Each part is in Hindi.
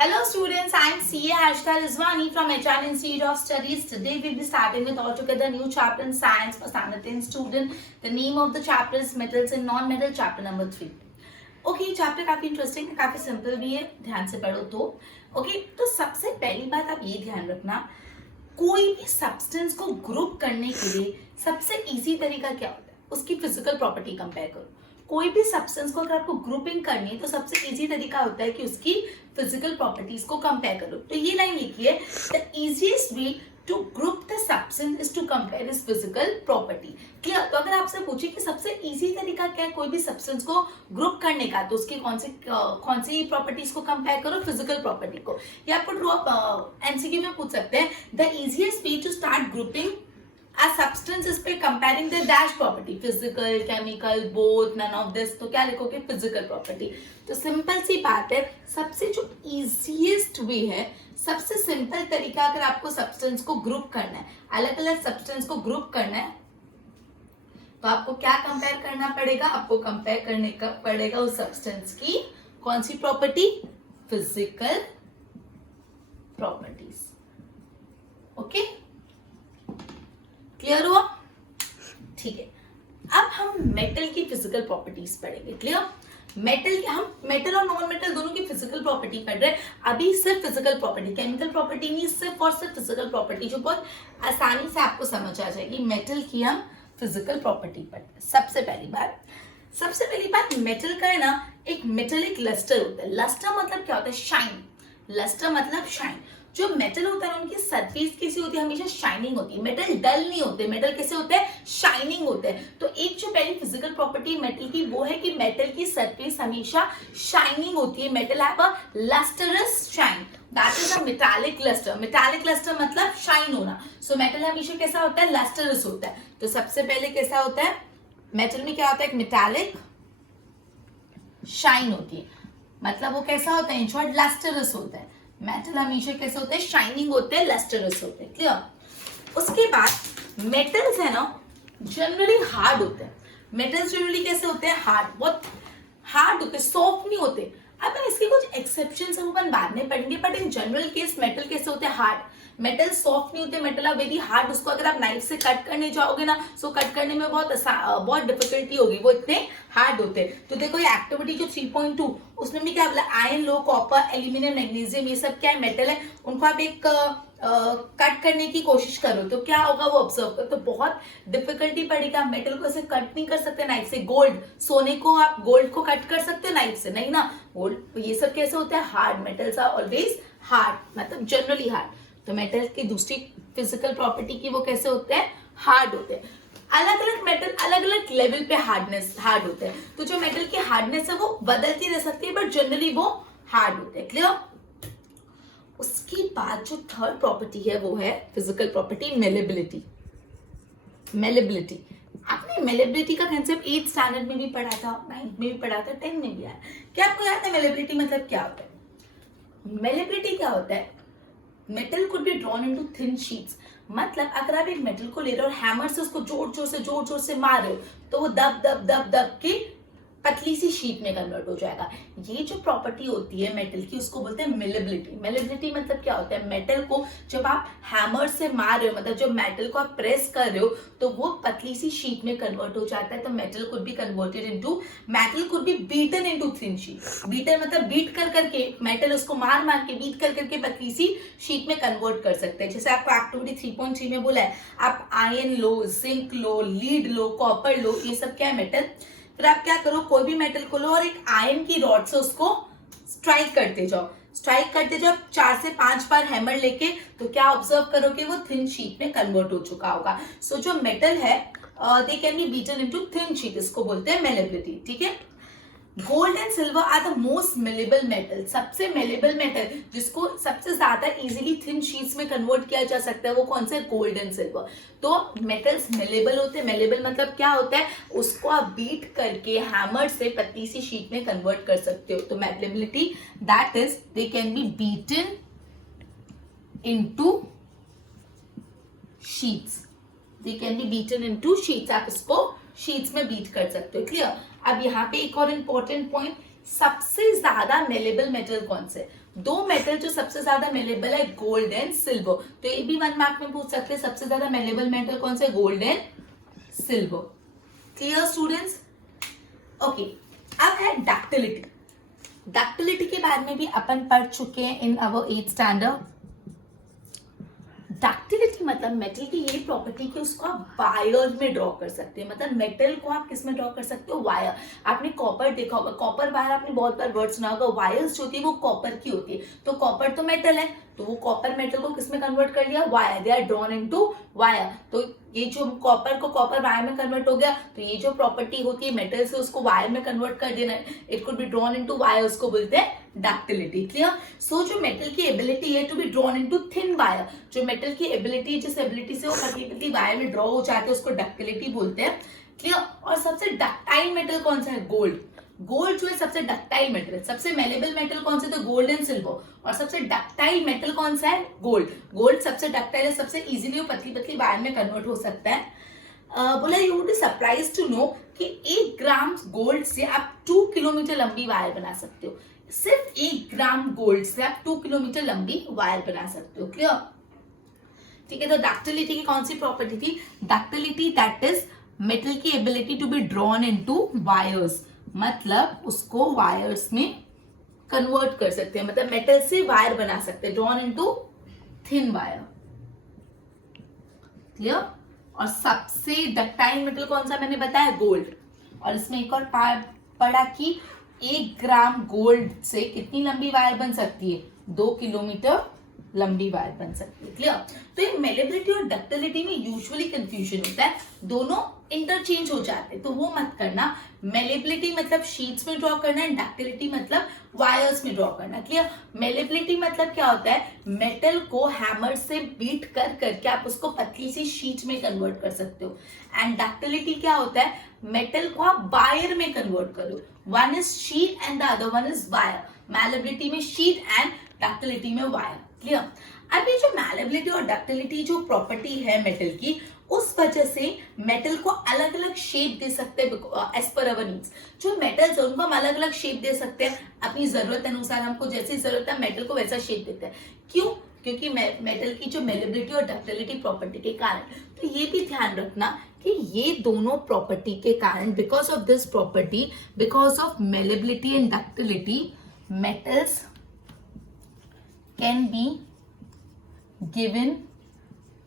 Hello students, I am CA Ashta Rizwani from HR Institute of Studies. Today we will be starting with altogether new chapter in science for standard 10 student. The name of the chapter is metals and non-metal, chapter number 3. Okay ये चैप्टर काफी इंटरेस्टिंग है, काफी सिंपल भी है, ध्यान से पढ़ो तो ओके। तो सबसे पहली बात आप ये ध्यान रखना, कोई भी सब्सटेंस को ग्रुप करने के लिए सबसे इजी तरीका क्या होता है, उसकी फिजिकल प्रॉपर्टी कंपेयर करो। कोई भी सब्सटेंस को अगर आपको ग्रुपिंग करनी है तो सबसे इजी तरीका होता है कि उसकी फिजिकल प्रॉपर्टीज को कंपेयर करो। तो ये लाइन लिखी है, the easiest way to group the substance is to compare is physical property. Clear? तो अगर आपसे पूछे कि सबसे इजी तरीका क्या है कोई भी सब्सटेंस को ग्रुप करने का, तो उसकी कौन सी प्रॉपर्टीज को कंपेयर करो, फिजिकल प्रॉपर्टी को। या आपको एमसीक्यू में पूछ सकते हैं, the easiest way to start grouping a substance is by comparing the dash property, physical, chemical, both, none of this। तो क्या लिखोगे, फिजिकल प्रॉपर्टी। तो सिंपल सी बात है, सबसे जो इजीएस्ट वे है, सबसे सिंपल तरीका अगर आपको सब्सटेंस को ग्रुप करना है, अलग अलग सब्सटेंस को ग्रुप करना है, तो आपको क्या कंपेयर करना पड़ेगा, आपको कंपेयर करने का पड़ेगा उस सब्सटेंस की कौन सी property, physical properties. Okay, clear हुआ? ठीक है, अब हम मेटल की फिजिकल प्रॉपर्टीज पढ़ेंगे। क्लियर? हम मेटल और नॉन मेटल दोनों की फिजिकल प्रॉपर्टी पढ़ रहे हैं। अभी सिर्फ फिजिकल प्रॉपर्टी, केमिकल प्रॉपर्टी नहीं, सिर्फ और सिर्फ फिजिकल प्रॉपर्टी, जो बहुत आसानी से आपको समझ आ जाएगी। मेटल की हम फिजिकल प्रॉपर्टी पढ़ते हैं। सबसे पहली बात मेटल का है ना, एक मेटेलिक लस्टर होता है। लस्टर मतलब क्या होता है, शाइन। लस्टर मतलब शाइन। जो मेटल होता है उनकी सरफेस कैसी होती है, हमेशा शाइनिंग होती है। मेटल डल नहीं होते, मेटल कैसे होते हैं, शाइनिंग होते हैं। तो एक जो पहली फिजिकल प्रॉपर्टी मेटल की वो है कि मेटल की सरफेस हमेशा शाइनिंग होती है। Metal have a lustrous shine, that is a metallic lustre. Metallic lustre मतलब शाइन होना। सो मेटल हमेशा कैसा होता है, लस्टरस होता है। तो सबसे पहले कैसा होता है, मेटल में क्या होता है, एक मेटालिक शाइन होती है, मतलब वो कैसा होता है, इन शॉर्ट लस्टरस होता है। मेटल हमेशा कैसे होते हैं, शाइनिंग होते हैं, लस्टरस होते हैं। क्लियर? उसके बाद मेटल्स है ना, जनरली हार्ड होते हैं। मेटल्स जनरली कैसे होते हैं, हार्ड, बहुत हार्ड होते हैं, सॉफ्ट नहीं होते। अब इसके कुछ एक्सेप्शंस हम अपन बाद में पढ़ेंगे, but in general case metal कैसे होते हैं, हार्ड। मेटल सॉफ्ट नहीं होते, मेटल आर वेरी हार्ड। उसको अगर आप नाइफ से कट करने जाओगे ना, सो कट करने में बहुत डिफिकल्टी होगी, वो इतने हार्ड होते हैं। तो देखो ये एक्टिविटी जो 3.2 उसमें भी क्या बोला, आयरन, लो, कॉपर, एल्यूमिनियम, मैग्नीशियम, ये सब क्या है, मेटल है। उनको आप एक कट करने की कोशिश करो तो क्या होगा, वो ऑब्जर्व करो, तो बहुत डिफिकल्टी पड़ेगा। मेटल को ऐसे कट नहीं कर सकते नाइफ से। गोल्ड, सोने को आप गोल्ड को कट कर सकते हो नाइफ से, नहीं ना। गोल्ड, ये सब कैसे होता है, hard. Metals are always hard, मतलब जनरली हार्ड। तो मेटल की दूसरी फिजिकल प्रॉपर्टी की वो कैसे होते हैं, हार्ड होते हैं। अलग अलग मेटल अलग अलग लेवल पे हार्ड होते हैं। तो जो मेटल की हार्डनेस है वो बदलती रह सकती है, बट जनरली वो हार्ड होते हैं। क्लियर? उसके बाद जो थर्ड प्रॉपर्टी है वो है फिजिकल प्रॉपर्टी, मेलेबिलिटी। मेलेबिलिटी, आपने मेलेबिलिटी का कंसेप्ट 8th स्टैंडर्ड में भी पढ़ा था, 9th में भी पढ़ा था, 10th में भी आया। क्या आपको याद है मेलेबिलिटी मतलब क्या होता है? मेलेबिलिटी क्या होता है, metal could B drawn into thin sheets. मतलब अगर आप एक मेटल को ले रहे हो और हैमर से उसको जोर जोर से मार रहे हो, तो वो दब दब दब दब के पतली सी शीट में कन्वर्ट हो जाएगा। ये जो प्रॉपर्टी होती है मेटल की, उसको बोलते हैं मेलेबिलिटी। मेलेबिलिटी मतलब क्या होता है, मेटल को जब आप हैमर से मार रहे हो, मतलब जब मेटल को आप प्रेस कर रहे हो, तो वो पतली सी शीट में कन्वर्ट हो जाता है। तो metal could be converted into, metal could B beaten into thin sheet. Beaten मतलब बीट कर करके, मेटल उसको मार मार के बीट कर करके पतली सी शीट में कन्वर्ट कर सकते हैं। जैसे आपको एक्टिविटी 3.3 में बोला है, आप आयरन लो, जिंक लो, लीड लो, कॉपर लो, ये सब क्या है, मेटल। फिर आप क्या करो, कोई भी मेटल को लो और एक आयरन की रॉड से उसको स्ट्राइक करते जाओ 4 से 5 बार हैमर लेके, तो क्या ऑब्जर्व करोगे, वो थिन शीट में कन्वर्ट हो चुका होगा। सो जो मेटल है they can be beaten into thin sheet, इसको बोलते हैं मेलेबिलिटी। ठीक है? Gold and silver are the most malleable metal. सबसे मेलेबल मेटल जिसको सबसे ज्यादा इजीली थिन शीट्स में कन्वर्ट किया जा सकता है, वो कौन सा है, गोल्ड एंड सिल्वर। तो मेटल्स मेलेबल होते हैं। मेलेबल मतलब क्या होता है, उसको आप बीट करके हैमर से पतली सी शीट में कन्वर्ट कर सकते हो। तो malleability that is they can be beaten into sheets, they can be beaten into sheets. आप इसको शीट्स में बीट कर सकते हो। क्लियर? अब यहाँ पे एक और इंपॉर्टेंट पॉइंट, सबसे ज्यादा मेलेबल मेटल कौन से, दो मेटल जो सबसे ज्यादा मेलेबल है, गोल्ड एंड सिल्वर। तो ये भी 1 मार्क में पूछ सकते हैं, सबसे ज्यादा मेलेबल मेटल कौन सा है, gold and silver. Clear students? Okay, अब है डक्टिलिटी। डक्टिलिटी के बारे में भी अपन पढ़ चुके हैं इन अवर 8th स्टैंडर्ड। डक्टिलिटी मतलब मेटल की ये प्रॉपर्टी कि उसको आप वायर में ड्रॉ कर सकते हैं। मतलब मेटल को आप किस में ड्रॉ कर सकते हो, वायर। आपने कॉपर देखा होगा, कॉपर वायर आपने बहुत बार वर्ड सुना होगा। वायर्स जो होती है वो कॉपर की होती है, तो कॉपर तो मेटल है, तो वो कॉपर मेटल को किस में कन्वर्ट कर लिया, wire. They are drawn into wire. तो ये जो कॉपर को कॉपर वायर में कन्वर्ट हो गया, तो ये जो प्रॉपर्टी होती है मेटल से उसको वायर में कन्वर्ट कर देना, it could be drawn into wire, उसको बोलते हैं डक्टिलिटी। क्लियर? सो जो मेटल की एबिलिटी है to be drawn into thin wire, जो मेटल की एबिलिटी, जिस एबिलिटी से वो पतली पतली वायर में ड्रॉ हो जाते हैं, उसको डक्टिलिटी बोलते हैं। क्लियर? और सबसे डक्टाइल मेटल कौन सा है, गोल्ड। गोल्ड जो है सबसे डक्टाइल मेटल है। सबसे मेलेबल मेटल कौन सा है, तो गोल्ड एंड सिल्वर। और सबसे डक्टाइल मेटल कौन सा है, गोल्ड। गोल्ड सबसे डक्टाइल है, सबसे इजीली वो पतली पतली वायर में कन्वर्ट हो सकता है। बोला you would be surprise to know कि 1 ग्राम गोल्ड से आप 2 किलोमीटर लंबी वायर बना सकते हो। सिर्फ 1 ग्राम गोल्ड से आप 2 किलोमीटर लंबी वायर बना सकते हो। क्लियर? ठीक है, तो डक्टिलिटी की कौन सी प्रॉपर्टी थी, डक्टिलिटी दैट इज मेटल की ability to be drawn into wires, मतलब उसको वायर्स में कन्वर्ट कर सकते हैं, मतलब मेटल से वायर बना सकते हैं, drawn into thin wire. Clear? और सबसे डक्टाइल मेटल कौन सा मैंने बताया, गोल्ड। और इसमें एक और पढ़ा कि 1 ग्राम गोल्ड से कितनी लंबी वायर बन सकती है, 2 किलोमीटर लंबी वायर बन सकती है। क्लियर? तो ये मेलेबिलिटी और डक्टिलिटी में यूजुअली कंफ्यूजन होता है, दोनों इंटरचेंज हो जाते हैं, तो वो मत करना। मेलेबिलिटी मतलब शीट्स में ड्रॉ करना है, डक्टिलिटी मतलब वायर्स में ड्रॉ करना। क्लियर? मेलेबिलिटी मतलब क्या होता है, मेटल को हैमर से बीट कर करके आप उसको पतली सी शीट में कन्वर्ट कर सकते हो। एंड डक्टिलिटी क्या होता है, मेटल को आप वायर में कन्वर्ट करो। One is sheet and the other one is wire. Malleability में शीट एंड डक्टिलिटी में वायर। क्लियर? अभी जो मैलेबिलिटी और डक्टिलिटी जो प्रॉपर्टी है मेटल की, उस वजह से मेटल को अलग अलग शेप दे सकते हैं एज पर अवर नीड्स। जो मेटल्स है उनको हम अलग अलग शेप दे सकते हैं अपनी जरूरत अनुसार, हमको जैसी जरूरत है मेटल को वैसा शेप देते हैं। क्यों? क्योंकि मेटल की जो मेलेबिलिटी और डक्टिलिटी प्रॉपर्टी के कारण। तो ये भी ध्यान रखना कि ये दोनों प्रॉपर्टी के कारण, because of this property, because of malleability and ductility, metals can be given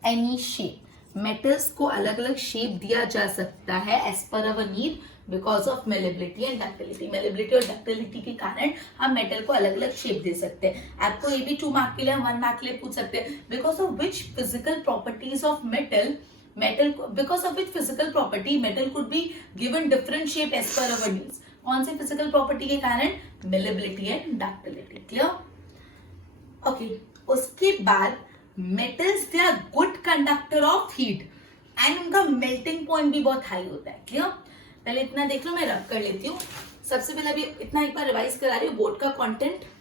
any shape. Metals को अलग अलग शेप दिया जा सकता है as per our need, because of malleability and ductility. Malleability और डक्टिलिटी के कारण हम मेटल को अलग अलग शेप दे सकते हैं। आपको ये भी 2 मार्क के लिए, 1 मार्क के लिए पूछ सकते हैं, because of which physical properties of metal, because of which physical property metal could be given different shape as per our needs. कौन से फिजिकल प्रॉपर्टी के कारण, malleability and ductility. Clear? Okay, उसके बाद metals they are good conductor of heat and उनका मेल्टिंग पॉइंट भी बहुत हाई होता है। क्लियर? पहले इतना देख लो, मैं रब कर लेती हूँ। सबसे पहले अभी इतना एक बार रिवाइज करा रही हूँ बोर्ड का कंटेंट।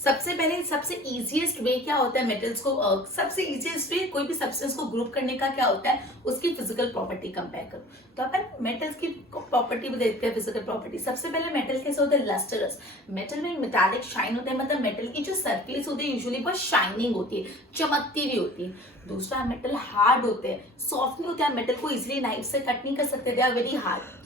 सबसे पहले सबसे इजीएस्ट वे क्या होता है मेटल्स को, सबसे इजीएस्ट वे कोई भी सब्सटेंस को ग्रुप करने का क्या होता है, उसकी फिजिकल प्रॉपर्टी कंपेयर करो। तो अपन मेटल्स की प्रॉपर्टी भी देखते हैं, फिजिकल प्रॉपर्टी। सबसे पहले मेटल कैसे होता है, लस्टरस। मेटल में मेटालिक शाइन होता है, मतलब मेटल की जो सरफेस होती है यूजुअली बहुत शाइनिंग होती है, चमकती भी होती है। दूसरा, मेटल हार्ड होते हैं, सॉफ्ट नहीं होते हैं, मेटल को इजिली नाइफ से कट नहीं कर सकते, they are very hard.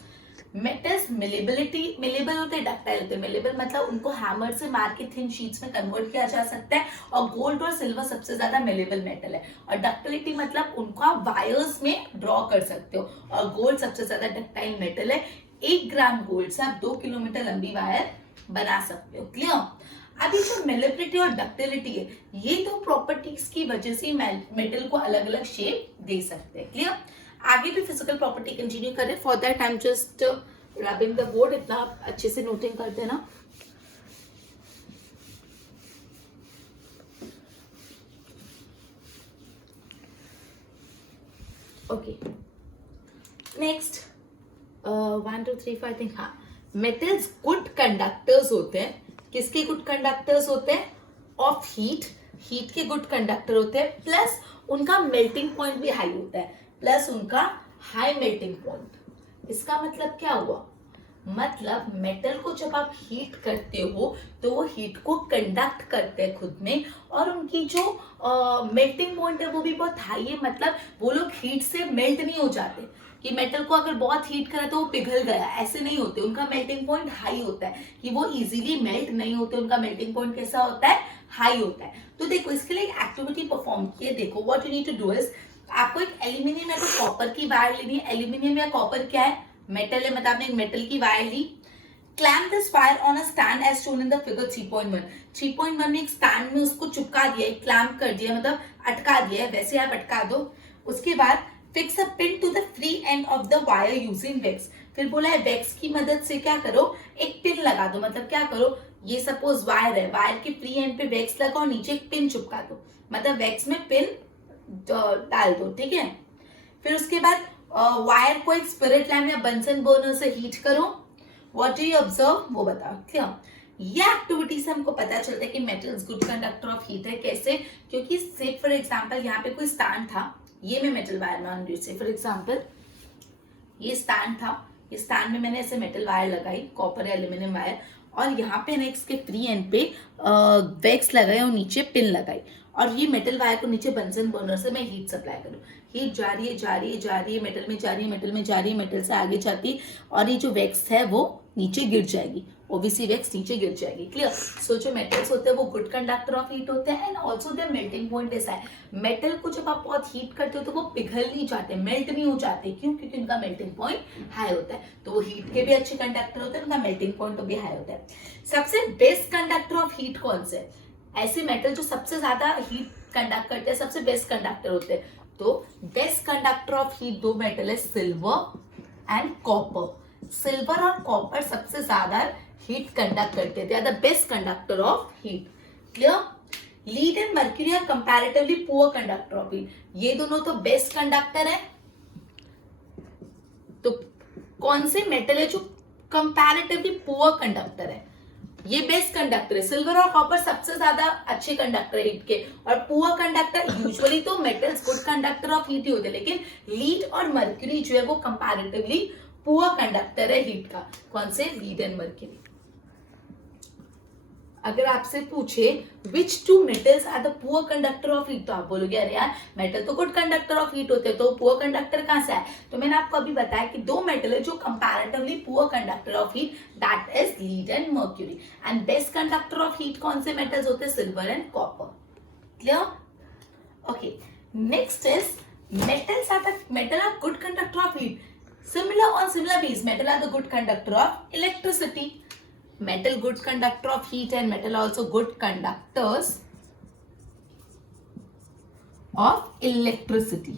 Metals malleable होते हैं, डक्टाइल होते हैं। मेलेबल मतलब उनको हैमर से मार के थिन शीट्स में कन्वर्ट किया जा सकता है, और गोल्ड और सिल्वर सबसे ज्यादा मेलेबल मेटल है। और डक्टिलिटी मतलब उनको आप वायर्स में ड्रॉ कर सकते हो, और गोल्ड सबसे ज्यादा डक्टाइल मेटल है। 1 ग्राम गोल्ड से आप 2 किलोमीटर लंबी वायर बना सकते हो। क्लियर? अभी जो मेलेबिलिटी और डक्टिलिटी है, ये दो प्रॉपर्टीज की वजह से मेटल को अलग अलग शेप दे सकते हैं। क्लियर? आगे भी फिजिकल प्रॉपर्टी कंटिन्यू करें। For that I am just rubbing the board, इतना अच्छे से नोटिंग कर देना। Okay, next 1 2 3 4 I think. हाँ, मेटल्स गुड कंडक्टर्स होते हैं। किसके गुड कंडक्टर्स होते हैं, ऑफ हीट। हीट के गुड कंडक्टर होते हैं, प्लस उनका मेल्टिंग पॉइंट भी हाई होता है, प्लस उनका हाई मेल्टिंग पॉइंट। इसका मतलब क्या हुआ, मतलब मेटल को जब आप हीट करते हो तो वो हीट को कंडक्ट करते हैं खुद में, और उनकी जो मेल्टिंग पॉइंट है वो भी बहुत हाई है। मतलब वो लोग हीट से मेल्ट नहीं हो जाते कि मेटल को अगर बहुत हीट करा तो वो पिघल गया, ऐसे नहीं होते। उनका मेल्टिंग पॉइंट हाई होता है कि वो इजीली मेल्ट नहीं होते। उनका मेल्टिंग पॉइंट कैसा होता है? हाई होता है। तो देखो इसके लिए एक एक्टिविटी परफॉर्म किए। देखो what you need to do is, आपको एक एल्यूमिनियम या तो कॉपर की वायर लेनी है। एल्यूमिनियम या कॉपर क्या है? मेटल है, मतलब आपने एक मेटल की वायर ली। Clamp this wire on a stand as shown in the figure 3.1। 3.1 में एक स्टैंड में उसको चिपका दिया है, क्लैम्प कर दिया, मतलब अटका दिया है, वैसे आप अटका दो। उसके बाद fix a pin to the free end of the wire using wax. फिर बोला है वैक्स की मदद से क्या करो, एक पिन लगा दो। मतलब क्या करो, ये सपोज वायर है, वायर के फ्री एंड पे वैक्स लगाओ, नीचे एक पिन चिपका दो, मतलब वैक्स में पिन डाल दो, ठीक है। फिर उसके बाद वायर को एक स्पिरिट लैम्प या बंसन बर्नर से हीट करो। व्हाट डू यू ऑब्जर्व, वो बताओ, क्लियर। ये एक्टिविटी से हमको पता चलता है कि metals good conductor of heat है। कैसे? क्योंकि से फॉर एग्जांपल यहाँ पे कोई स्टैंड था, ये मैं मेटल वायर मान रही हूँ। से फॉर एग्जांपल ये स्टैंड था, ये स्टैंड में मैंने ऐसे मेटल वायर लगाई, कॉपर या एल्यूमिनियम वायर, और यहाँ पे नेक्स्ट के फ्री एंड पे वैक्स लगाई और नीचे पिन लगाई, और ये मेटल वायर को नीचे बंसन बर्नर से मैं हीट सप्लाई करूँ। हीट जा रही है, जा रही है, जा रही है, मेटल में जा रही है, मेटल में जा रही है, मेटल से आगे जाती, और ये जो वैक्स है वो नीचे गिर जाएगी, ओबीसी वैक्स नीचे गिर जाएगी, क्लियर। सो जो मेटल्स होते हैं वो गुड कंडक्टर ऑफ हीट होते हैं, and also their melting point ऐसा है, मेटल को जब आप बहुत हीट करते हो तो वो पिघल नहीं जाते, मेल्ट नहीं हो जाते। क्यों? क्योंकि उनका मेल्टिंग पॉइंट हाई होता है। तो वो हीट के भी अच्छे कंडक्टर होते हैं, उनका मेल्टिंग पॉइंट भी हाई होता है। सबसे बेस्ट कंडक्टर ऑफ हीट कौन से? ऐसे मेटल जो सबसे ज्यादा हीट कंडक्ट करते हैं, सबसे बेस्ट कंडक्टर होते हैं। तो बेस्ट कंडक्टर ऑफ हीट दो मेटल है, सिल्वर एंड कॉपर। सिल्वर और कॉपर सबसे ज्यादा हीट कंडक्ट करते थे, the best conductor of heat, clear. Lead and mercury are comparatively poor conductor of heat. ये दोनों तो बेस्ट कंडक्टर है। तो कौन से मेटल है जो कंपैरेटिवली पुअर कंडक्टर है? ये बेस्ट कंडक्टर है। सिल्वर और कॉपर सबसे ज्यादा अच्छे कंडक्टर है हीट के, और पुअर कंडक्टर यूजुअली तो metals good conductor of heat ही होते हैं, लेकिन लीड और मर्क्यूरी जो है वो कंपैरेटिवली पुअर कंडक्टर है हीट का। कौन से? Lead and mercury. अगर आपसे पूछे which two metals are the poor conductor of heat, तो आप बोलोगे अरे यार मेटल तो गुड कंडक्टर ऑफ हीट होते हैं, तो पुअर कंडक्टर कहां से है? तो मैंने आपको अभी बताया कि दो मेटल है जो comparatively poor conductor of heat, that is lead and mercury. And best conductor of heat कौन से मेटल्स होते हैं? Silver and copper, clear. Okay, next is metal are good conductor of heat. Similar on similar base, metal are the good conductor of electricity. Metal good conductor of heat and metal also good conductors of electricity.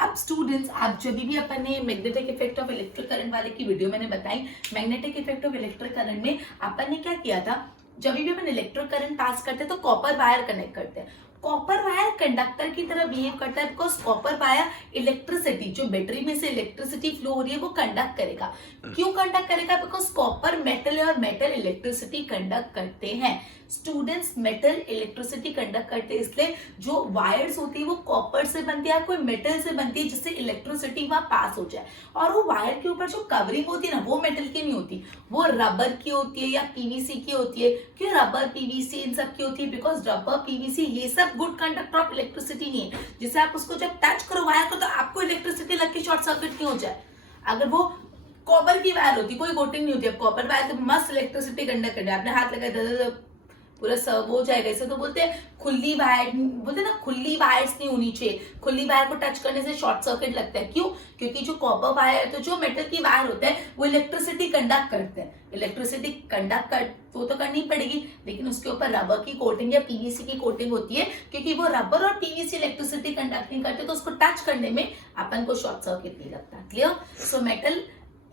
अब स्टूडेंट्स, आप जब भी अपन ने magnetic effect of electric current वाले की वीडियो मैंने बताई, magnetic effect of electric current में अपन ने क्या किया था, जब भी अपन इलेक्ट्रिक करंट पास करते हैं तो कॉपर वायर कनेक्ट करते हैं। कॉपर वायर कंडक्टर की तरह बिहेव करता है, बिकॉज कॉपर वायर इलेक्ट्रिसिटी, जो बैटरी में से इलेक्ट्रिसिटी फ्लो हो रही है वो कंडक्ट करेगा। क्यों कंडक्ट करेगा? बिकॉज कॉपर मेटल है और मेटल इलेक्ट्रिसिटी कंडक्ट करते हैं। स्टूडेंट्स, मेटल इलेक्ट्रिसिटी कंडक्ट करते हैं, इसलिए जो वायर्स होती है वो कॉपर से बनती है, कोई मेटल से बनती है, जिससे इलेक्ट्रिसिटी वहां पास हो जाए। और वो वायर के ऊपर जो कवरिंग होती है ना, वो मेटल की नहीं होती, वो रबर की होती है या पीवीसी की होती है। क्यों रबर, पीवीसी इन सब की होती है? बिकॉज रबर, पीवीसी ये सब गुड कंडक्टर ऑफ इलेक्ट्रिसिटी नहीं है, जिससे आप उसको जब टच करो वायर को तो आपको इलेक्ट्रिसिटी लग के शॉर्ट सर्किट नहीं हो जाए। अगर वो कॉपर की वायर होती, कोई कोटिंग नहीं होती, कॉपर वायर तो मस्त इलेक्ट्रिसिटी कंडक्ट कर दिया, आपने हाथ लगाया पूरा सब हो जाएगा। इसे तो बोलते हैं खुली वायर, बोलते हैं ना खुली वायर्स नहीं होनी चाहिए, खुली वायर को टच करने से शॉर्ट सर्किट लगता है। क्यों? क्योंकि जो कॉपर वायर, तो जो मेटल की वायर होता है वो इलेक्ट्रिसिटी कंडक्ट करते हैं। इलेक्ट्रिसिटी कंडक्ट कर वो तो करनी पड़ेगी, लेकिन उसके ऊपर रबर की कोटिंग या पीवीसी की कोटिंग होती है, क्योंकि वो रबर और पीवीसी इलेक्ट्रिसिटी कंडक्ट नहीं करते, तो उसको टच करने में अपन को शॉर्ट सर्किट नहीं लगता, क्लियर। सो मेटल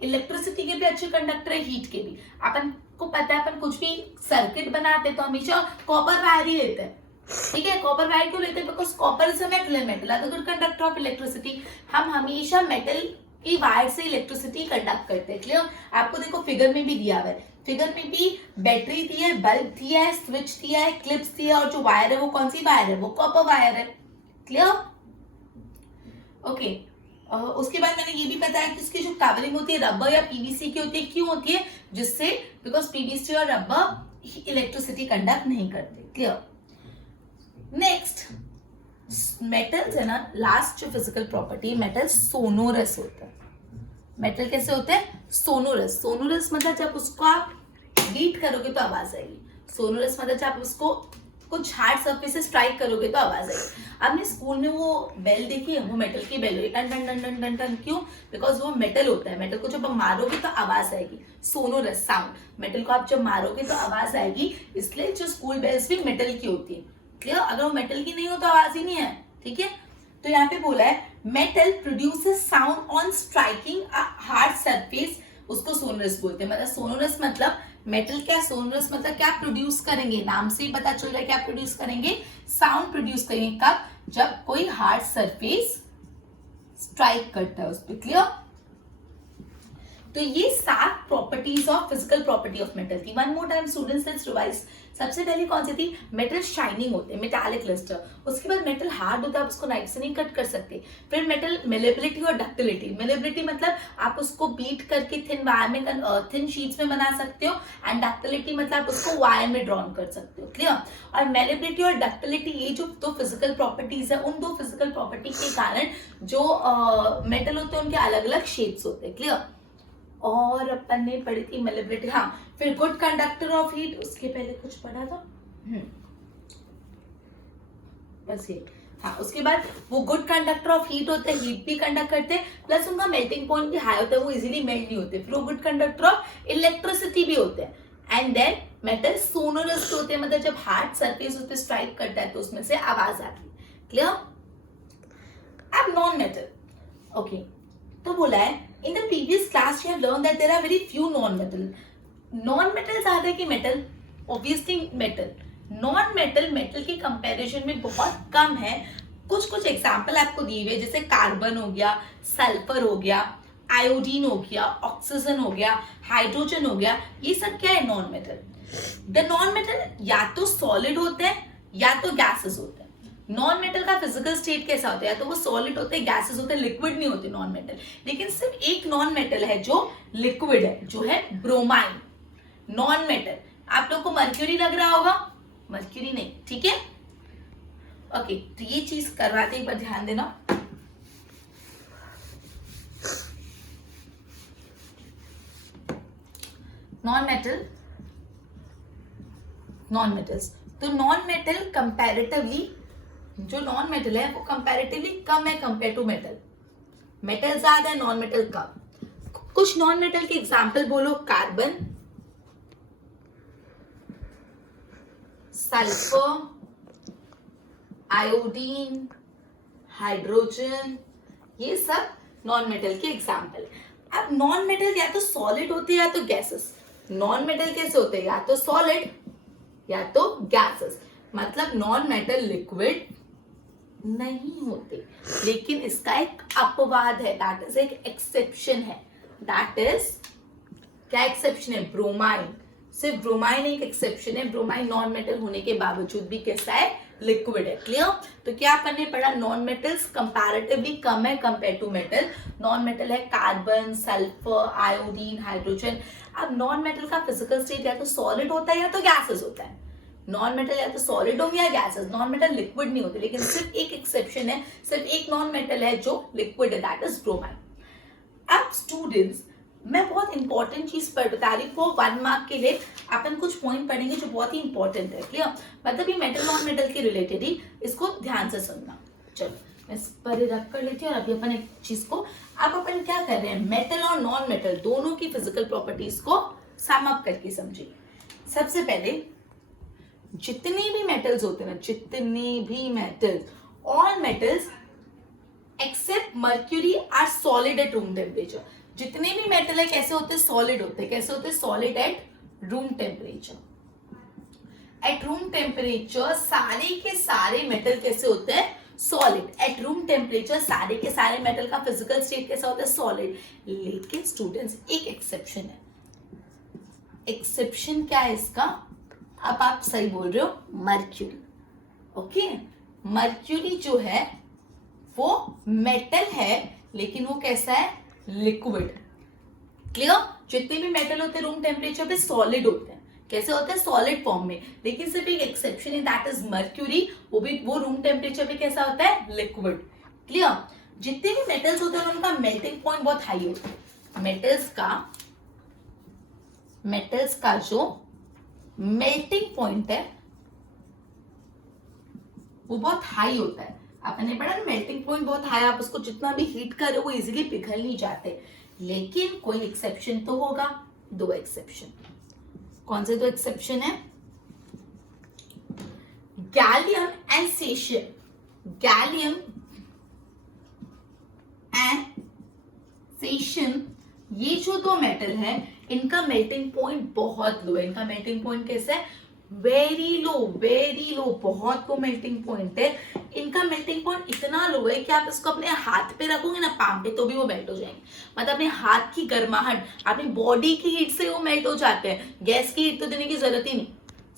इलेक्ट्रिसिटी के भी अच्छे कंडक्टर है, हीट के भी। अपन को पता है अपन कुछ भी सर्किट बनाते हैं तो हमेशा कॉपर वायर ही लेते हैं, ठीक है। कॉपर वायर क्यों लेते हैं? Because copper is a metal है, metal are the good conductor of electricity. हम हमेशा मेटल की वायर से इलेक्ट्रिसिटी कंडक्ट करते हैं, क्लियर। आपको देखो फिगर में भी दिया हुआ है, फिगर में भी बैटरी दी है, बल्ब दिया है, स्विच दिया है, क्लिप्स दिया है, और जो वायर है वो कौन सी वायर है? वो कॉपर वायर है, क्लियर। ओके, उसके बाद मैंने ये भी बताया कि उसकी जो कवरिंग होती है रबर या पीवीसी की होती है, क्यों होती है? जिससे बिकॉज पीवीसी और रबर इलेक्ट्रिसिटी कंडक्ट नहीं करते। क्लियर? नेक्स्ट मेटल्स है ना, लास्ट जो फिजिकल प्रॉपर्टी, मेटल सोनोरस होता है। मेटल कैसे होते हैं? सोनोरस। सोनोरस मतलब जब उसको आप बीट करोगे तो आवाज आएगी। सोनोरस मतलब जब आप उसको कुछ हार्ड सरफेस से स्ट्राइक करोगे तो आवाज आएगी। आपने स्कूल में वो बेल देखी है, वो मेटल की बेल होगी, टन टन टन टन टन टन। क्यों? बिकॉज वो मेटल होता है। मेटल को जब आप मारोगे तो आवाज आएगी, सोनोरस साउंड। मेटल को आप जब मारोगे तो आवाज आएगी, इसलिए जो स्कूल बेल्स भी मेटल की होती है। क्लियर? अगर वो मेटल की नहीं हो तो आवाज ही नहीं है। ठीक है? तो यहाँ पे बोला है metal produces sound on striking a hard surface, उसको सोनोरस बोलते हैं। मतलब सोनोरस मतलब मेटल क्या, सोनोरस मतलब क्या प्रोड्यूस करेंगे, नाम से ही पता चल रहा है क्या प्रोड्यूस करेंगे, साउंड प्रोड्यूस करेंगे। कब? जब कोई हार्ड सरफेस स्ट्राइक करता है उस पर। क्लियर? तो ये 7 properties of physical property of metal थी। One more time students, let's revise. सबसे पहले कौन सी थी? मेटल शाइनिंग होते हैं, मेटालिक लस्टर। उसके बाद मेटल हार्ड होता है, आप उसको नाइफ से नहीं कट कर सकते। फिर मेटल मेलेबिलिटी और डक्टिलिटी। मेलेबिलिटी मतलब आप उसको बीट करके थिन वायर में, थिन शीट्स में बना सकते हो। एंड डक्टिलिटी मतलब आप उसको वायर में ड्रॉन कर सकते हो। क्लियर? और मेलेबिलिटी और डक्टिलिटी, ये जो 2 फिजिकल प्रॉपर्टीज है, उन 2 फिजिकल प्रॉपर्टी के कारण जो मेटल होते हैं उनके अलग अलग शेप्स होते हैं। क्लियर? और अपन ने पढ़ी थी मेलेबिलिटी। हाँ, फिर गुड कंडक्टर ऑफ हीट, उसके पहले कुछ पढ़ा था बस ये। हाँ, उसके बाद वो गुड कंडक्टर ऑफ हीट होते हैं, हीट भी कंडक्ट करते हैं, प्लस उनका मेल्टिंग पॉइंट भी हाई होता है, वो इजीली मेल्ट नहीं होते। फिर वो गुड कंडक्टर ऑफ इलेक्ट्रिसिटी भी होते हैं। एंड देन मेटल सोनोरस होते हैं, मतलब जब हार्ड सरफेस उस पर स्ट्राइक करता है तो उसमें से आवाज आती है। क्लियर? अब नॉन मेटल। ओके, तो बोला है in the previous class you have learned that there are very few non-metal. Non-metals are कि metal, obviously metal. Non-metal metal के कंपैरिजन में बहुत कम है। कुछ एग्जाम्पल आपको दिए हुए, जैसे कार्बन हो गया, सल्फर हो गया, आयोडीन हो गया, ऑक्सीजन हो गया, हाइड्रोजन हो गया, ये सब क्या है? Non metal. The non metal या तो सॉलिड होते हैं या तो गैसेस होते हैं। नॉन मेटल का फिजिकल स्टेट कैसा होता है? या तो वो सॉलिड होते हैं, गैसेस होते हैं, लिक्विड नहीं होते नॉन मेटल। लेकिन सिर्फ एक नॉन मेटल है जो लिक्विड है, जो है ब्रोमाइन। नॉन मेटल आप लोग को मर्क्यूरी लग रहा होगा, मर्क्यूरी नहीं। ठीक है? ओके, तो ये चीज करवाते एक बार ध्यान देना। Non metal, non metals. तो नॉन मेटल कंपैरेटिवली, जो नॉन मेटल है वो कंपैरेटिवली कम है कंपेयर टू मेटल। मेटल ज्यादा है, नॉन मेटल कम। कुछ नॉन मेटल के एग्जांपल बोलो। कार्बन, सल्फर, आयोडीन, हाइड्रोजन, ये सब नॉन मेटल के एग्जांपल। अब नॉन मेटल या तो सॉलिड होते हैं या तो गैसेस। नॉन मेटल कैसे होते हैं? या तो सॉलिड या तो गैसेस। मतलब नॉन मेटल लिक्विड नहीं होते। लेकिन इसका एक अपवाद है, दैट इज एक एक्सेप्शन है। दैट इज क्या एक्सेप्शन है? ब्रोमाइन। सिर्फ ब्रोमाइन एक एक्सेप्शन है। ब्रोमाइन नॉन मेटल होने के बावजूद भी कैसा है? लिक्विड है। क्लियर? तो क्या अपन ने पढ़ा? नॉन मेटल्स कंपैरेटिवली कम है compare to metal. Non metal है कार्बन, सल्फर, आयोडीन, हाइड्रोजन। अब नॉन मेटल का फिजिकल स्टेट या तो सॉलिड होता है या तो गैसेस होता है। नॉन मेटल या तो सॉलिड हो गया, गैसेस। नॉन मेटल लिक्विड नहीं होते। लेकिन सिर्फ एक एक्सेप्शन है, सिर्फ एक नॉन मेटल है जो लिक्विड है, दैट इज ब्रोमाइन। अब स्टूडेंट्स, मैं बहुत इंपॉर्टेंट चीज बता रही हूँ 1 मार्क के लिए। अपन कुछ पॉइंट पढ़ेंगे जो बहुत ही इंपॉर्टेंट है। क्लियर? मतलब ये मेटल नॉन मेटल के रिलेटेड ही, इसको ध्यान से सुनना। चलो मैं इस पर रख कर लेती हूँ। और अभी अपन एक चीज को, अब अपन क्या कर रहे हैं? मेटल और नॉन मेटल दोनों की फिजिकल प्रॉपर्टीज को सम अप करके समझिए। सबसे पहले जितने भी मेटल्स होते हैं ना, जितने भी metals, all metals except mercury are solid at room temperature. जितने भी मेटल है कैसे होते हैं? सॉलिड होते हैं। कैसे होते हैं? Solid at room temperature. Eight room temperature सारे के सारे मेटल कैसे होते हैं? सॉलिड। एट रूम टेम्परेचर सारे के सारे मेटल का फिजिकल स्टेट कैसा होता है? सॉलिड। लेकिन स्टूडेंट्स एक एक्सेप्शन है। एक्सेप्शन क्या है इसका? अब आप सही बोल रहे हो, मर्क्यूरी। ओके, मर्क्यूरी जो है वो मेटल है लेकिन वो कैसा है, लिक्विड। क्लियर? जितने भी मेटल होते हैं रूम टेम्परेचर पे सॉलिड होते हैं। कैसे होते हैं, सॉलिड फॉर्म में। लेकिन सिर्फ एक एक्सेप्शन है, दैट इज मर्क्यूरी। वो रूम टेम्परेचर पे कैसा होता है, लिक्विड। क्लियर? जितने भी मेटल्स होते हैं उनका मेल्टिंग पॉइंट बहुत हाई होता है। मेटल्स का जो मेल्टिंग पॉइंट है वो बहुत हाई होता है। आपने पढ़ा ना, मेल्टिंग पॉइंट बहुत हाई, आप उसको जितना भी हीट करे वो इजीली पिघल नहीं जाते। लेकिन कोई एक्सेप्शन तो होगा, 2 एक्सेप्शन। कौन से 2 एक्सेप्शन है, गैलियम एंड सेशियम। गैलियम एंड सेशियम, ये जो 2 मेटल है इनका मेल्टिंग पॉइंट बहुत लो है। इनका मेल्टिंग पॉइंट कैसा है, वेरी लो, बहुत लो मेल्टिंग पॉइंट है। इनका मेल्टिंग पॉइंट इतना लो है कि आप इसको अपने हाथ पे रखोगे ना, पाम पे, तो भी वो मेल्ट हो जाएंगे। मतलब अपने हाथ की गर्माहट, अपनी बॉडी की हीट से वो मेल्ट हो जाते हैं। गैस की हीट तो देने की जरूरत ही नहीं।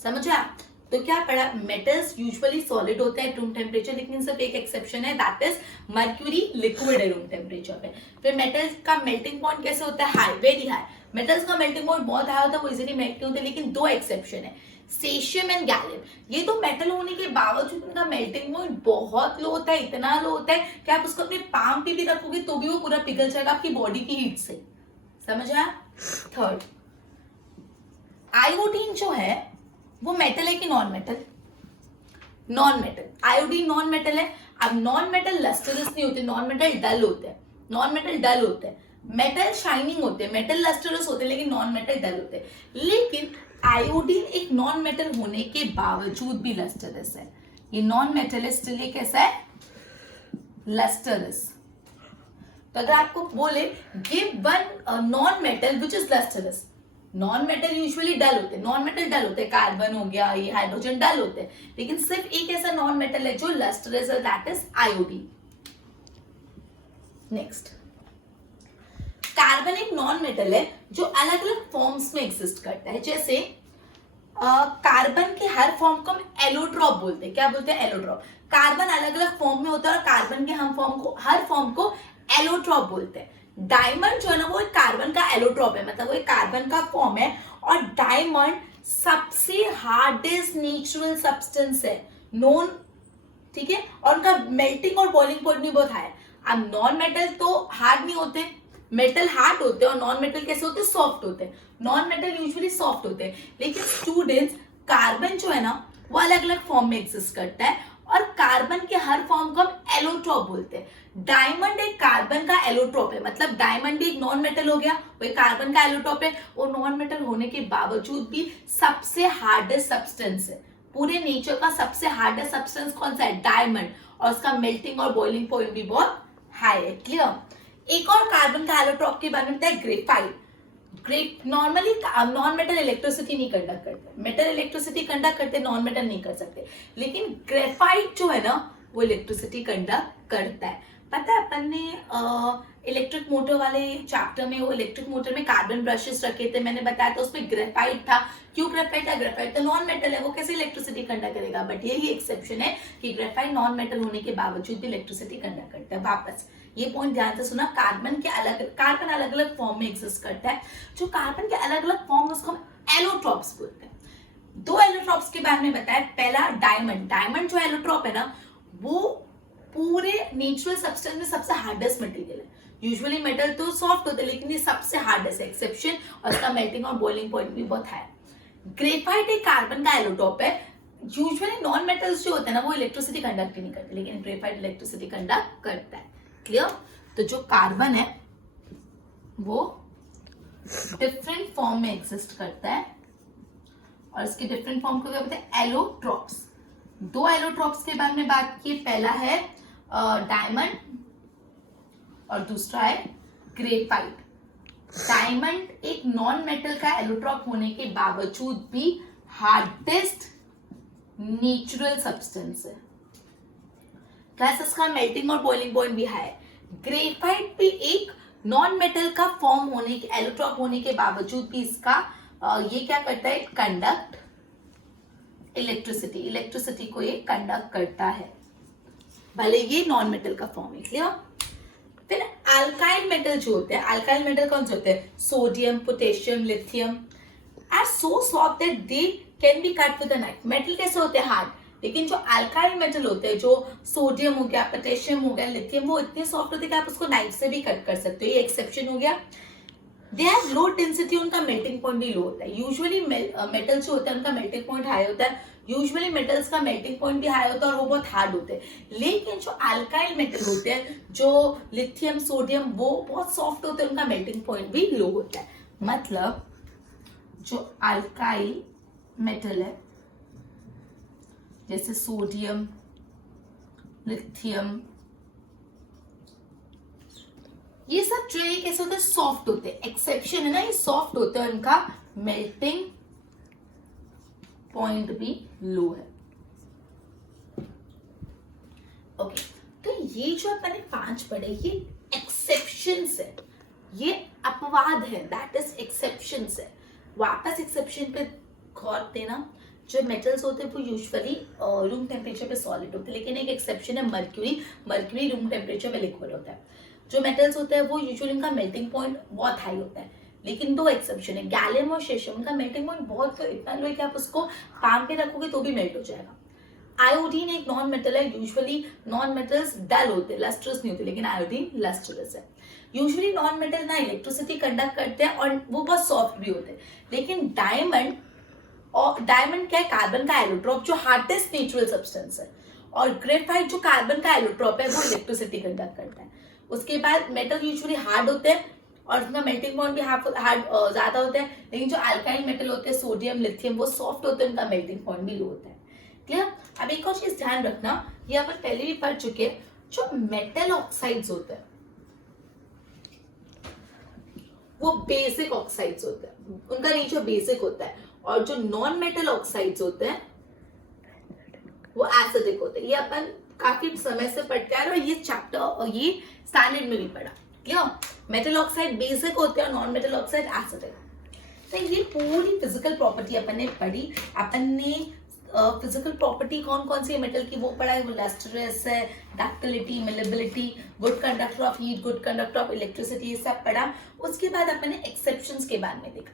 समझ आया? तो क्या पढ़ा, मेटल्स यूजुअली सॉलिड होते हैं रूम टेम्परेचर, लेकिन सिर्फ एक एक्सेप्शन है, दैट इज मर्क्यूरी, लिक्विड है रूम टेम्परेचर पे। फिर मेटल्स का मेल्टिंग पॉइंट कैसे होता है, हाई, वेरी हाई। मेटल्स का मेल्टिंग पॉइंट बहुत हाई होता है, वो इजीली मेल्ट नहीं होते। लेकिन 2 एक्सेप्शन है, सेशियम एंड गैलियम। ये तो मेटल होने के बावजूद उनका मेल्टिंग पॉइंट बहुत लो होता है, इतना लो होता है कि आप उसको अपने पाम पे भी रखोगे तो भी वो पूरा पिघल जाएगा आपकी बॉडी की हीट से। समझ आया? थर्ड, आयोडीन जो है वो मेटल है कि non metal? Non metal. Iodine non metal है। अब नॉन मेटल लस्टरस नहीं होते, नॉन मेटल डल होते हैं। नॉन मेटल डल होते हैं, मेटल शाइनिंग होते हैं, मेटल लस्टरस होते हैं, लेकिन नॉन मेटल डल होते हैं। लेकिन आयोडीन एक नॉन मेटल होने के बावजूद भी लस्टरस है। ये नॉन मेटल है, स्टिल ये कैसा है, लस्टरस। तो अगर आपको बोले give one non metal which is lustrous, non metal usually dull होते हैं, नॉन मेटल डल होते हैं, कार्बन हो गया, ये हाइड्रोजन डल होते हैं, लेकिन सिर्फ एक ऐसा नॉन मेटल है जो लस्टरस है, that is iodine. Next, carbon एक नॉन मेटल है जो अलग अलग फॉर्म्स में एग्जिस्ट करता है। जैसे कार्बन के हर फॉर्म को हम एलोट्रॉप बोलते हैं। क्या बोलते हैं, एलोट्रॉप। कार्बन अलग अलग फॉर्म में होता है और कार्बन के हर फॉर्म को एलोट्रॉप बोलते हैं। डायमंड जो है ना वो एक कार्बन का एलोट्रॉप है, मतलब वो एक कार्बन का फॉर्म है। और डायमंड सबसे हार्डेस्ट नेचुरल सब्सटेंस है नोन, ठीक है, और उनका मेल्टिंग और बॉइलिंग पॉइंट भी बहुत हाई है। अब नॉन मेटल तो हार्ड नहीं होते, मेटल हार्ड होते हैं, और नॉन मेटल कैसे होते हैं, सॉफ्ट होते हैं। नॉन मेटल यूजुअली सॉफ्ट होते हैं, लेकिन स्टूडेंट्स कार्बन जो है ना वो अलग अलग फॉर्म में एग्जिस्ट करता है, और कार्बन के हर फॉर्म को हम एलोट्रॉप बोलते हैं। डायमंड एक कार्बन का एलोट्रॉप है, मतलब डायमंड भी एक नॉन मेटल हो गया, वो एक कार्बन का एलोट्रॉप है, और नॉन मेटल होने के बावजूद भी सबसे हार्डेस्ट सब्सटेंस है। पूरे नेचर का सबसे हार्डेस्ट सब्सटेंस कौन सा है, डायमंड, और उसका मेल्टिंग और बॉइलिंग पॉइंट भी बहुत हाई है। क्लियर? एक और कार्बन का एलोट्रॉप के बारे में बताया, graphite. Normally non metal electricity नहीं कंडक्ट करते, मेटल इलेक्ट्रिसिटी कंडक्ट करते, नॉन मेटल नहीं कर सकते, लेकिन ग्रेफाइट जो है ना वो इलेक्ट्रिसिटी कंडक्ट करता है। पता है अपन ने इलेक्ट्रिक मोटर वाले चैप्टर में वो इलेक्ट्रिक मोटर में कार्बन ब्रशेस रखे थे, मैंने बताया था उसमें ग्रेफाइट था। क्यों ग्रेफाइट था, ग्रेफाइट तो नॉन मेटल है, वो कैसे इलेक्ट्रिसिटी कंडक्ट करेगा। बट यही एक्सेप्शन है कि ग्रेफाइट नॉन मेटल होने के बावजूद भी इलेक्ट्रिसिटी कंडक्ट करता है। वापस ये पॉइंट ध्यान से सुना, कार्बन अलग अलग फॉर्म में एग्जिस्ट करता है। जो कार्बन के अलग अलग फॉर्म उसको हम एलोट्रॉप्स बोलते हैं। 2 एलोट्रॉप्स के बारे में बताया। पहला डायमंड। डायमंड जो एलोट्रॉप है ना वो पूरे नेचुरल सब्सटेंस में सबसे हार्डेस्ट मटेरियल है। यूजुअली मेटल तो सॉफ्ट होते हैं, लेकिन ये सबसे हार्डेस्ट एक्सेप्शन, और इसका मेल्टिंग और बॉइलिंग पॉइंट भी बहुत हाई है। ग्रेफाइट एक कार्बन का एलोट्रॉप है। यूजुअली नॉन मेटल्स जो होते हैं ना वो इलेक्ट्रिसिटी कंडक्ट नहीं करते, लेकिन ग्रेफाइट इलेक्ट्रिसिटी कंडक्ट करता है। क्लियर? तो जो कार्बन है वो डिफरेंट फॉर्म में एग्जिस्ट करता है, और इसके डिफरेंट फॉर्म को क्या बोलते हैं, एलोट्रॉप्स। 2 एलोट्रॉप्स के बारे में बात की। पहला है डायमंड और दूसरा है ग्रेफाइट। डायमंड एक नॉन मेटल का एलोट्रॉप होने के बावजूद भी हार्डेस्ट नेचुरल सब्सटेंस है, प्लस इसका मेल्टिंग और बॉइलिंग पॉइंट भी हाई है। ग्रेफाइट भी एक नॉन मेटल का फॉर्म होने के एलोट्रॉप होने के बावजूद भी इसका ये क्या करता है, कंडक्ट इलेक्ट्रिसिटी को ये कंडक्ट करता है, भले ये नॉन मेटल का फॉर्म है। क्लियर? फिर अल्काइल मेटल जो होते हैं, अल्काइल मेटल कौन से होते हैं? Sodium, potassium, lithium are so soft that they can be cut with a knife. Metal कैसे होते हैं? हार्ड। लेकिन जो अल्काइल मेटल होते हैं, जो सोडियम हो गया, पोटेशियम हो गया, लिथियम, वो इतने सॉफ्ट होते हैं कि आप उसको नाइफ से भी कट कर सकते हो। ये एक्सेप्शन हो गया। दे हैव लो डेंसिटी, उनका मेल्टिंग पॉइंट भी लो होता है। यूजुअली मेटल जो होता है उनका मेल्टिंग पॉइंट हाई होता है। यूजुअली मेटल्स का मेल्टिंग पॉइंट भी हाई होता है और वो बहुत हार्ड होते हैं। लेकिन जो अल्काइल मेटल होते हैं, जो लिथियम, सोडियम, वो बहुत सॉफ्ट होते हैं, उनका मेल्टिंग पॉइंट भी लो होता है। मतलब जो अल्काइल मेटल है जैसे सोडियम, लिथियम, ये सब जो है कैसे होते हैं? सॉफ्ट होते हैं। एक्सेप्शन है ना, ये सॉफ्ट होते हैं, उनका मेल्टिंग पॉइंट भी लो है। ओके, तो ये जो अपने 5 पढ़े ये एक्सेप्शंस है, ये अपवाद है, दैट इज एक्सेप्शंस है। वापस एक्सेप्शन पे गौर देना। जो मेटल्स होते हैं वो यूजुअली रूम टेम्परेचर पे सॉलिड होते हैं, लेकिन एक एक्सेप्शन है मर्क्यूरी। मर्क्यूरी रूम टेम्परेचर पे लिक्विड होता है। जो मेटल्स होते हैं वो यूजुअली उनका मेल्टिंग पॉइंट बहुत हाई होता है, लेकिन 2 एक्सेप्शन है, गैलियम और शेशियम। उनका मेल्टिंग पॉइंट बहुत इतना लो है कि आप उसको पाम पे रखोगे तो भी मेल्ट हो जाएगा। आयोडीन एक नॉन मेटल है। यूजुअली नॉन मेटल्स डल होते हैं, लस्ट्रस नहीं होते, लेकिन आयोडीन लस्ट्रस है। यूजुअली नॉन मेटल ना इलेक्ट्रिसिटी कंडक्ट करते हैं और वो बहुत सॉफ्ट भी होते हैं। लेकिन डायमंड, और डायमंड क्या है? कार्बन का एलोट्रॉप, जो हार्डेस्ट नेचुरल सब्सटेंस है। और ग्रेफाइट जो कार्बन का एलोट्रॉप है, वो इलेक्ट्रिसिटी कंडक्ट करता है। उसके बाद मेटल यूजुअली हार्ड होते हैं और उसका मेल्टिंग पॉइंट भी हार्ड ज्यादा होता है। लेकिन जो अल्काइल मेटल होते हैं, सोडियम, लिथियम, वो सॉफ्ट होते हैं, उनका मेल्टिंग पॉइंट भी लो होता है। क्लियर? अब एक और चीज ध्यान रखना, ये अपन पहले भी पढ़ चुके हैं, जो मेटल ऑक्साइड्स होते हैं वो बेसिक ऑक्साइड्स होते हैं, उनका नेचर बेसिक होता है। और जो नॉन मेटल ऑक्साइड्स होते हैं वो एसिडिक होते हैं। ये अपन काफी समय से पढ़ते हैं और ये चैप्टर और ये स्टैंडर्ड में भी पढ़ा। क्लियर? मेटल ऑक्साइड बेसिक होते हैं और नॉन मेटल ऑक्साइड एसिडिक। तो ये पूरी फिजिकल प्रॉपर्टी अपन ने पढ़ी। अपन ने फिजिकल प्रॉपर्टी कौन कौन सी मेटल की वो पढ़ा है, वो लस्ट्रस है, ductility, malleability, good conductor of heat, good conductor of electricity, ये सब पढ़ा। उसके बाद अपन ने एक्सेप्शंस के बारे में देखा।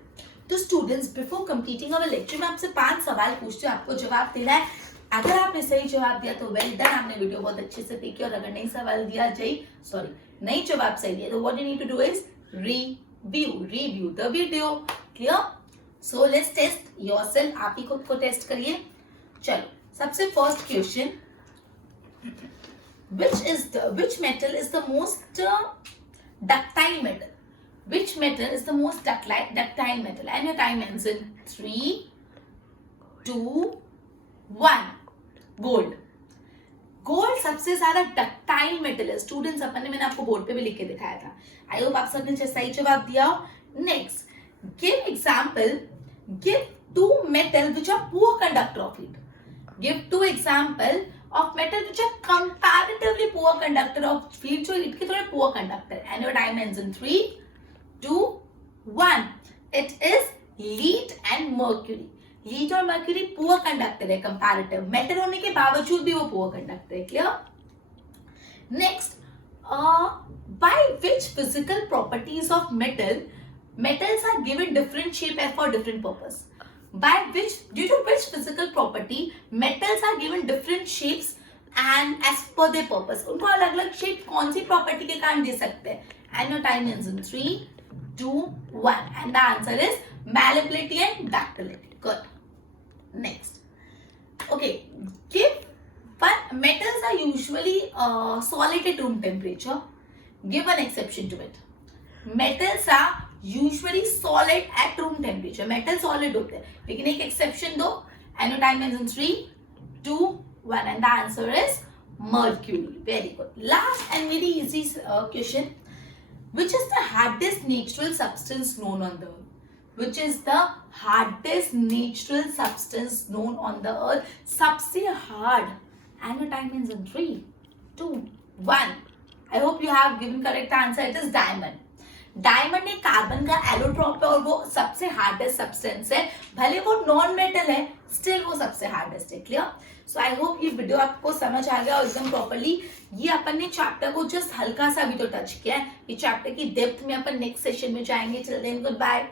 तो students, before completing our lecture में आपसे 5 सवाल पूछते हैं, आपको जवाब देना है। अगर आपने सही जवाब दिया तो वेल डन, आपने वीडियो बहुत अच्छे से देखी। और अगर नहीं जवाब सही दिया तो what you need to do is review the video. Clear? So let's test yourself, आप ही खुद को टेस्ट करिए। चलो, सबसे first question, which metal is the most ductile metal? Which metal is the most ductile metal? And your time ends in 3, 2, 1. Gold. Gold सबसे ज्यादा डक्टाइल मेटल है। स्टूडेंट्स, अपन ने मैंने आपको बोर्ड पे भी लिख के दिखाया था। आई होप आप सबने सही जवाब दिया हो। Next, give example, give 2 metal which are poor conductor of heat. Give 2 example of metal which are comparatively poor conductor of heat, जो heat के थोड़े poor conductor। And your time ends in 3, 2, 1. It is lead and mercury. Lead और मर्क्यूरी पुअर कंडक्टर है, कंपैरेटिव मेटल होने के बावजूद भी वो पुअर कंडक्टर है। Clear? Next, by which physical properties of metals are given different shape as for different purpose? Due to which physical property metals are given different shapes and as per their purpose? उनको अलग अलग शेप कौन सी प्रॉपर्टी के कारण दे सकते हैं? And your time ends in 3, 2, 1. And the answer is malleability and ductility. Good. Next. Okay. Metals are usually solid at room temperature. Give an exception to it. Metals are usually solid at room temperature. Metal solid होते हैं, लेकिन एक exception दो. And your time ends in 3, 2, 1. And the answer is mercury. Very good. Last and very easy question. Which is the hardest natural substance known on the earth? Which is the hardest natural substance known on the earth? सबसे hard. And your time ends in 3, 2, 1. I hope you have given correct answer. It is diamond. Diamond एक कार्बन का एलोट्रॉप है और वो सबसे हार्डेस्ट सब्सटेंस है। भले वो नॉन मेटल है, स्टिल वो सबसे हार्डेस्ट है। क्लियर? सो आई होप ये वीडियो आपको समझ आ गया और एकदम प्रॉपरली। ये अपन ने चैप्टर को जस्ट हल्का सा भी तो टच किया है, ये चैप्टर की डेप्थ में अपन नेक्स्ट सेशन में जाएंगे। चल देन गुड बाय।